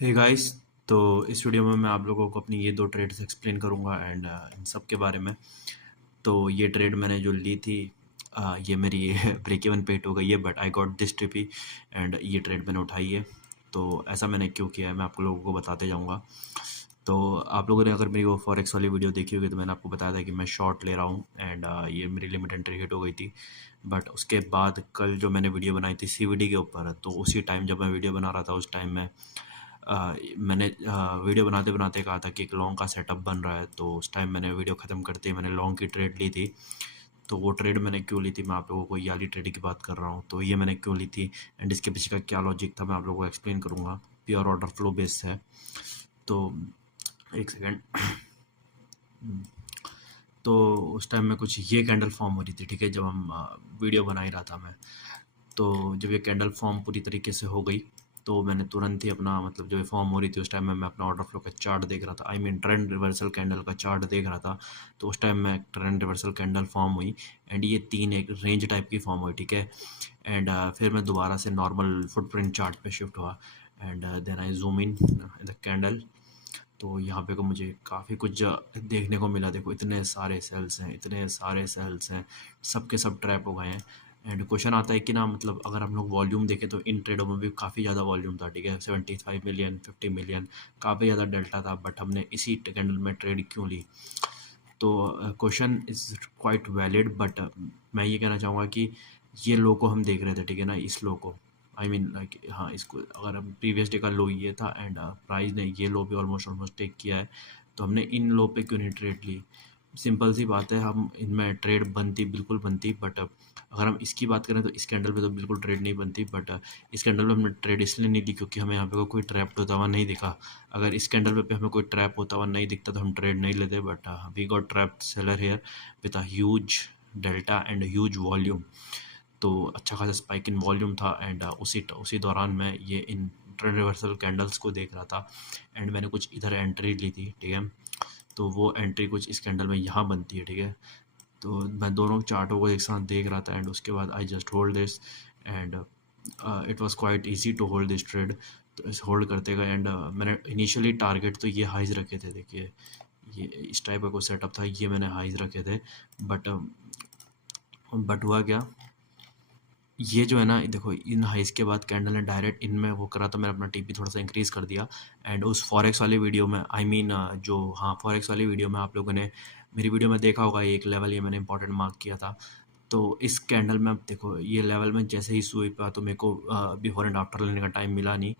Hey guys. तो इस video में मैं आप लोगों को अपनी ये दो ट्रेड्स एक्सप्लेन करूंगा एंड इन सब के बारे में। तो ये ट्रेड मैंने जो ली थी, ये मेरी ब्रेक इवन पे हो गई है, but I got this trippy and ये ट्रेड मैंने उठाई है। तो ऐसा मैंने क्यों किया है मैं आप लोगों को बताते जाऊंगा। तो आप लोगों ने अगर मेरी वो फॉरेक्स वाली वीडियो देखी होगी तो मैंने आपको बताया था कि मैं शॉर्ट ले रहा हूँ एंड ये मेरी लिमिट एंट्री हिट हो गई थी। बट उसके बाद कल जो मैंने वीडियो बनाई थी सीवीडी के ऊपर, तो उसी टाइम जब मैं वीडियो बना रहा था उस टाइम में मैंने वीडियो बनाते बनाते कहा था कि एक लॉन्ग का सेटअप बन रहा है। तो उस टाइम मैंने वीडियो ख़त्म करते ही मैंने लॉन्ग की ट्रेड ली थी। तो वो ट्रेड मैंने क्यों ली थी मैं आप लोगों को ये वाली ट्रेड की बात कर रहा हूँ। तो ये मैंने क्यों ली थी एंड इसके पीछे का क्या लॉजिक था मैं आप लोगों को एक्सप्लेन करूँगा। प्योर ऑर्डर फ्लो बेस्ड है। तो एक सेकेंड। तो उस टाइम में कुछ ये कैंडल फॉर्म हो रही थी, ठीक है, जब हम वीडियो बना ही रहा था मैं। तो जब ये कैंडल फॉर्म पूरी तरीके से हो गई तो मैंने तुरंत ही अपना मतलब जो फॉर्म हो रही थी उस टाइम में मैं अपना ऑर्डर फ्लो का चार्ट देख रहा था, I mean trend reversal candle का चार्ट देख रहा था। तो उस टाइम में ट्रेंड रिवर्सल कैंडल फॉर्म हुई एंड ये तीन एक रेंज टाइप की फॉर्म हुई, ठीक है। एंड फिर मैं दोबारा से नॉर्मल फुटप्रिंट चार्ट पे शिफ्ट हुआ and then I zoom in the candle. तो यहाँ पे को मुझे काफ़ी कुछ देखने को मिला। देखो इतने सारे सेल्स हैं, इतने सारे सेल्स हैं, सब के सब ट्रैप हो गए हैं। एंड क्वेश्चन आता है कि ना मतलब अगर हम लोग वॉल्यूम देखें तो इन ट्रेडों में भी काफ़ी ज़्यादा वॉल्यूम था, ठीक है, 75 मिलियन 50 मिलियन, काफ़ी ज़्यादा डेल्टा था। बट हमने इसी कैंडल में ट्रेड क्यों ली? तो question is quite valid, but मैं ये कहना चाहूँगा कि ये लो को हम देख रहे थे, ठीक है ना, इस लो को, आई मीन लाइक हाँ, इसको अगर हम प्रीवियस डे का लो ये था एंड प्राइस ने ये लो भी ऑलमोस्ट टेक किया है। तो हमने इन लो पे क्यों नहीं ट्रेड ली? सिंपल सी बात है, हम इनमें ट्रेड बनती बिल्कुल बनती, बट अगर हम इसकी बात करें तो इस कैंडल पे तो बिल्कुल ट्रेड नहीं बनती। बट इस कैंडल पे हमने ट्रेड इसलिए नहीं ली क्योंकि हमें यहाँ पे कोई ट्रैप होता हुआ नहीं दिखा। अगर इस कैंडल पे हमें कोई ट्रैप होता हुआ नहीं दिखता तो हम ट्रेड नहीं लेते। But we got trapped seller here with a huge delta and huge volume. तो अच्छा खासा स्पाइक इन वॉल्यूम था एंड उसी दौरान मैं ये इन ट्रेंड रिवर्सल कैंडल्स को देख रहा था एंड मैंने कुछ इधर एंट्री ली थी, ठीक है। तो वो एंट्री कुछ इस कैंडल में यहाँ बनती है, ठीक है। तो मैं दोनों चार्टों को एक साथ देख रहा था एंड उसके बाद I just hold this and it was quite easy to hold this trade. तो इस होल्ड करते गए एंड मैंने इनिशियली टारगेट तो ये हाइज रखे थे, देखिए ये इस टाइप का कोई सेटअप था, ये मैंने हाइज रखे थे। बट हुआ क्या, ये जो है ना देखो इन हाइस के बाद कैंडल ने डायरेक्ट इनमें वो करा, तो मैंने अपना टीपी थोड़ा सा इंक्रीज़ कर दिया। एंड उस फॉरेक्स वाली वीडियो में आई मीन जो हाँ फॉरेक्स वाली वीडियो में आप लोगों ने मेरी वीडियो में देखा होगा, एक लेवल ये मैंने इंपॉर्टेंट मार्क किया था। तो इस कैंडल में अब देखो ये लेवल में जैसे ही सुई पे तो मेरे को बिफोर एंड आफ्टर लेने का टाइम मिला नहीं।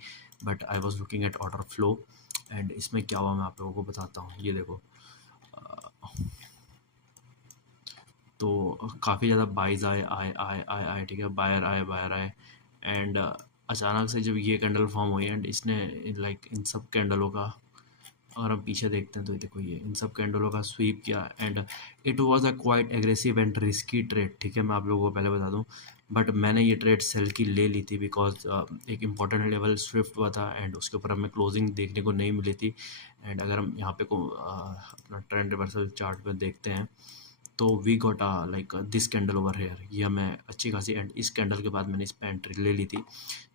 But I was looking at order flow and इसमें क्या हुआ मैं आप लोगों को बताता हूँ। ये देखो तो काफ़ी ज़्यादा बाइज़ आए, ठीक है, बायर आए एंड अचानक से जब ये कैंडल फॉर्म हुई एंड इसने लाइक इन सब कैंडलों का, अगर हम पीछे देखते हैं तो देखो ये इन सब कैंडलों का स्वीप किया and it was a quite aggressive and risky trade, ठीक है, मैं आप लोगों को पहले बता दूं। बट मैंने ये ट्रेड सेल की ले ली थी बिकॉज एक इम्पॉर्टेंट लेवल स्विफ्ट हुआ था एंड उसके ऊपर हमें क्लोजिंग देखने को नहीं मिली थी। एंड अगर हम यहाँ पे को अपना ट्रेंड रिवर्सल चार्ट पे देखते हैं तो we got like this candle over here, ये हमें अच्छी खासी एंड इस कैंडल के बाद मैंने इस पे एंट्री ले ली थी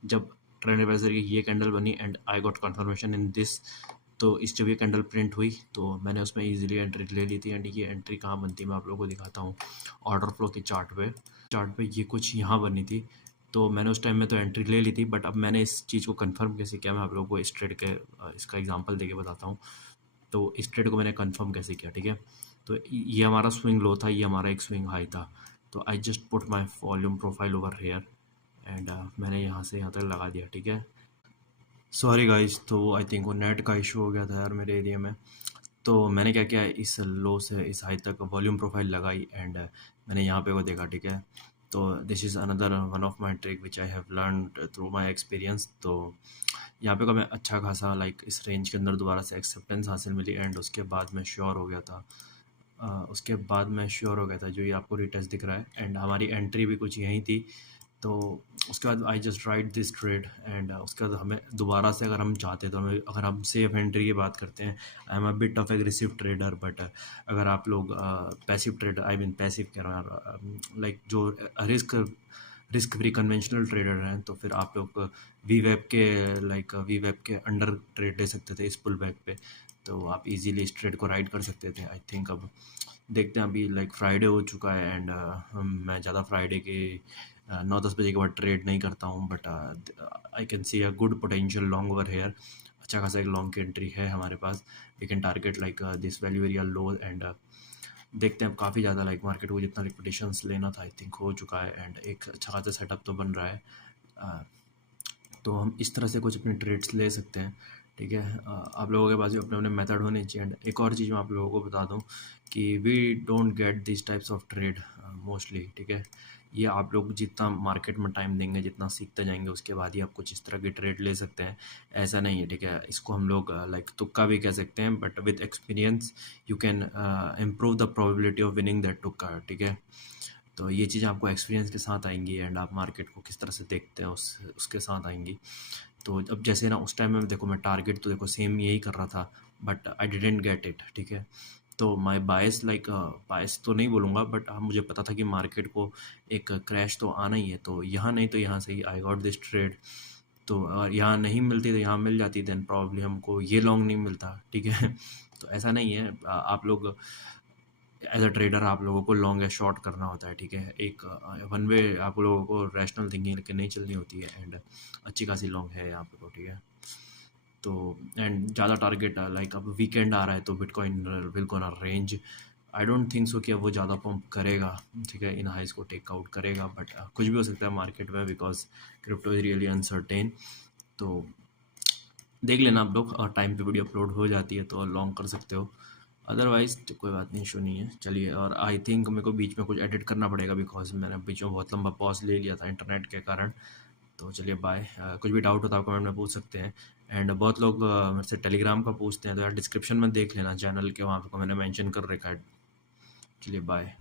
जब ट्रेंड रिवर्सल की ये कैंडल बनी and I got confirmation in this. तो इस जब ये कैंडल प्रिंट हुई तो मैंने उसमें इजीली एंट्री ले ली थी एंड ये एंट्री कहाँ बनती है मैं आप लोगों को दिखाता हूँ। ऑर्डर फ्लो के चार्ट पे ये कुछ यहाँ बनी थी। तो मैंने उस टाइम में तो एंट्री ले ली थी, बट अब मैंने इस चीज़ को कंफर्म कैसे किया मैं आप लोगों को इस ट्रेड के इसका एग्जांपल देके बताता हूँ। तो इस ट्रेड को मैंने कंफर्म कैसे किया, ठीक है। तो ये हमारा स्विंग लो था, ये हमारा एक स्विंग हाई था। तो I just put my volume profile over here and मैंने यहाँ से यहाँ तक लगा दिया, ठीक है। सॉरी गाइस, तो आई थिंक वो नेट का इशू हो गया था यार मेरे एरिया में। तो मैंने क्या किया, इस लो से इस हाई तक वॉल्यूम प्रोफाइल लगाई एंड मैंने यहाँ पे वो देखा, ठीक है। तो this is another one of my trick which I have learn through my experience. तो यहाँ पे को मैं अच्छा खासा लाइक इस रेंज के अंदर दोबारा से एक्सेप्टेंस हासिल मिली एंड उसके बाद मैं श्योर हो गया था। जो ये आपको रिटेस्ट दिख रहा है एंड हमारी एंट्री भी कुछ यहीं थी। तो उसके बाद I just right this trade and उसके बाद हमें दोबारा से अगर हम चाहते तो हमें, अगर हम सेफ एंट्री की बात करते हैं, I am a bit of aggressive trader. But अगर आप लोग passive trader, I mean passive कह रहा हूँ यार, लाइक जो रिस्क फ्री कन्वेंशनल ट्रेडर हैं तो फिर आप लोग वी वेब के अंडर ट्रेड ले सकते थे इस पुल बैक पे, तो आप इजीली इस ट्रेड को राइड कर सकते थे। आई थिंक अब देखते हैं, अभी फ्राइडे हो चुका है एंड मैं ज़्यादा फ्राइडे के 9-10 बजे के बाद ट्रेड नहीं करता हूँ, but I can see a good potential long over here. अच्छा खासा एक लॉन्ग की एंट्री है हमारे पास। We can target this value area low and देखते हैं। काफ़ी ज़्यादा मार्केट को जितना लिक्विडेशंस लेना था आई थिंक हो चुका है एंड एक अच्छा खासा सेटअप तो बन रहा है। तो हम इस तरह से कुछ अपने ट्रेड्स ले सकते हैं, ठीक है। आप लोगों के पास भी अपने अपने मेथड होने चाहिए। एंड एक और चीज़ मैं आप लोगों को बता दूं कि we don't get this types of trade mostly, ठीक है। ये आप लोग जितना मार्केट में टाइम देंगे, जितना सीखते जाएंगे, उसके बाद ही आप कुछ इस तरह की ट्रेड ले सकते हैं। ऐसा नहीं है, ठीक है। इसको हम लोग तुक्का भी कह सकते हैं, but with experience you can improve the probability of winning that तुक्का, ठीक है। तो ये चीज़ें आपको एक्सपीरियंस के साथ आएंगी एंड आप मार्केट को किस तरह से देखते हैं उसके साथ आएंगी। तो अब जैसे ना उस टाइम में देखो, मैं टारगेट तो देखो सेम यही कर रहा था, but I didn't get it, ठीक है। तो माई बायस बायस तो नहीं बोलूँगा, बट हाँ मुझे पता था कि मार्केट को एक क्रैश तो आना ही है, तो यहाँ नहीं तो यहाँ से ही आई गॉट दिस ट्रेड। तो अगर यहाँ नहीं मिलती तो यहाँ मिल जाती, देन प्रॉब्ली हमको ये लॉन्ग नहीं मिलता, ठीक है। तो ऐसा नहीं है, आप लोग एज अ ट्रेडर आप लोगों को लॉन्ग या शॉर्ट करना होता है, ठीक है। एक वन वे आप लोगों को रैशनल थिंकिंग लेके नहीं चलनी होती है एंड अच्छी खासी लॉन्ग है यहाँ पे, तो ठीक है। तो एंड ज़्यादा टारगेट अब वीकेंड आ रहा है तो bitcoin will gonna range. I don't think so कि अब वो ज़्यादा पंप करेगा, ठीक है, इन हाइज को टेक आउट करेगा, बट कुछ भी हो सकता है मार्केट में, because crypto is really uncertain. तो देख लेना आप लोग, और टाइम पे वीडियो अपलोड हो जाती है तो लॉन्ग कर सकते हो, अदरवाइज तो कोई बात नहीं, इशू नहीं है। चलिए, और आई थिंक मेरे को बीच में कुछ एडिट करना पड़ेगा, बिकॉज मैंने बीच में बहुत लंबा पॉज ले लिया था इंटरनेट के कारण। तो चलिए बाय। कुछ भी डाउट होता है कमेंट में पूछ सकते हैं। एंड बहुत लोग मेरे से टेलीग्राम का पूछते हैं, तो यार डिस्क्रिप्शन में देख लेना चैनल के, वहाँ पे मैंने मेंशन कर रखा है। चलिए बाय।